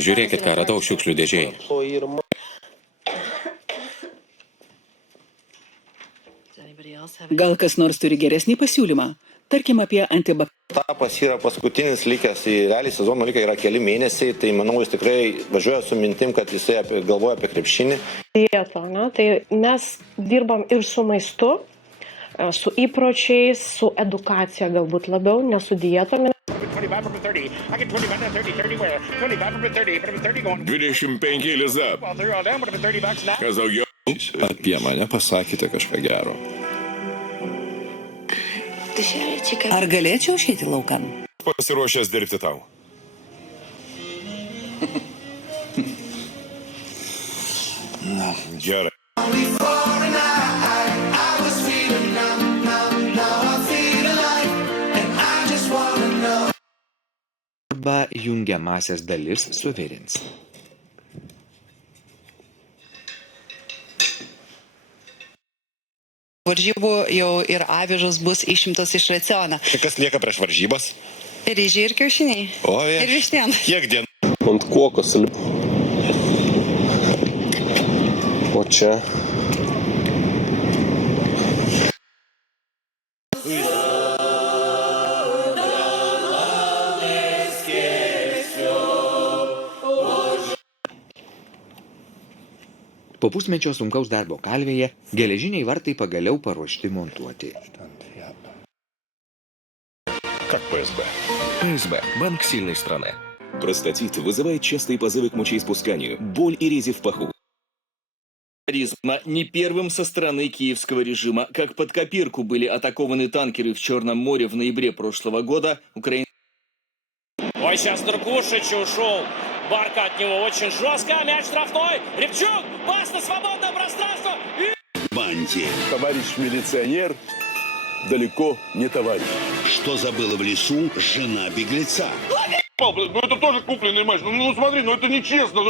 Pažiūrėkit, ką radau šiukšlių dėžėje. Gal kas nors turi geresnį pasiūlymą? Tarkim apie antibakterį. Etapas yra paskutinis likęs, į realiai sezono likę yra keli mėnesiai, tai manau jis tikrai važiuoja su mintim, kad jisai galvoja apie krepšinį. Dieto, ne? Tai mes dirbam ir su maistu, su įpročiais, su edukacija galbūt labiau, ne su dietomis. 25 Liza. Kas daugiau? Apie mane pasakėte kažką gero. Ar galėčiau išeiti laukan? Pasiruošęs dirbti tau. Na, Gerai. Arba jungiamasias dalis suverins. Varžybų jau ir avižos bus išimtos iš raciono. Kas lieka prieš varžybas? Ryžiai ir kiaušiniai. Ir vištiena. Kiek dienų? Ant kuokos lip. O čia. Po pusmečio sunkaus darbo kalvėje geležiniai vartai pagaliau paruošti montuoti. Как ПСБ? ПСБ – банк сильной страны. Простатит вызывает частые позывы к мочеиспусканию, боль и рези в паху. Не первым со стороны киевского режима. Как под копирку были атакованы танкеры в Черном море в ноябре прошлого года, Украина... Ой, сейчас Драгушич ушел. Барка от него очень жестко. Мяч штрафной. Рябчук. Пас на свободное пространство. Банди. Товарищ милиционер далеко не товарищ. Что забыла в лесу жена беглеца? Ну это тоже купленный матч. Ну смотри, ну это нечестно.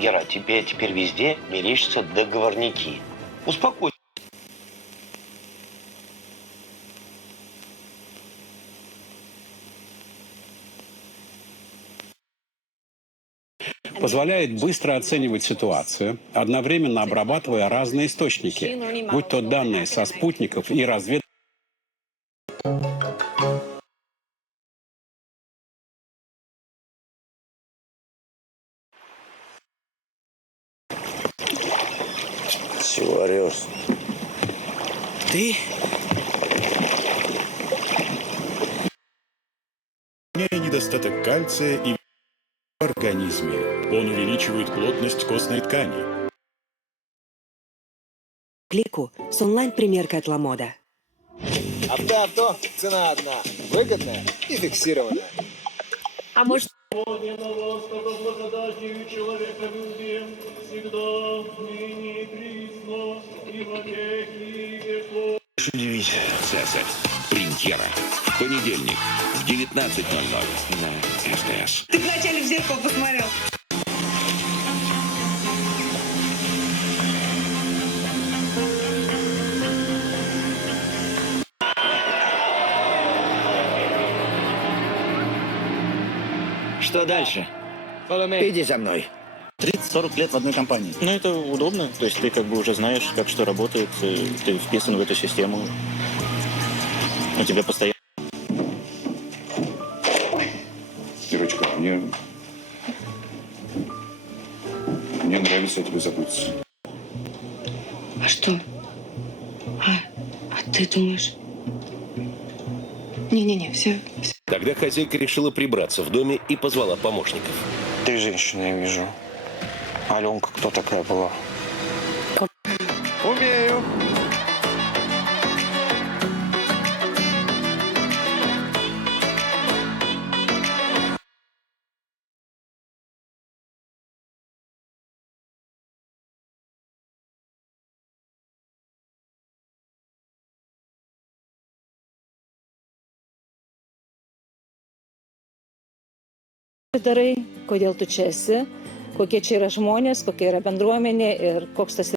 Гера, тебе теперь везде мерещатся договорники. Успокойся. Позволяет быстро оценивать ситуацию, одновременно обрабатывая разные источники, будь то данные со спутников и разведки. Чего орешь? Ты? Недостаток кальция и в организме. Он увеличивает плотность костной ткани. Клику с онлайн-примеркой от Ламода. Авто. Цена одна. Выгодная и фиксированная. А может... Удивить. Цезарь. Премьера. В понедельник в 19:00 на СТС. Ты вначале в зеркало посмотрел. Что дальше? Иди за мной. 30-40 лет в одной компании. Ну, это удобно. То есть ты как бы уже знаешь, как что работает. Ты вписан в эту систему. У тебя постоянно... Ирочка, мне нравится о тебе заботиться. А что? А ты думаешь? Не-не-не, все. Тогда хозяйка решила прибраться в доме и позвала помощников. Ты женщина, я вижу. Аленка кто такая была? Умею. Darai, kodėl tu čia esi, kokie čia yra žmonės, kokia yra bendruomenė ir koks tas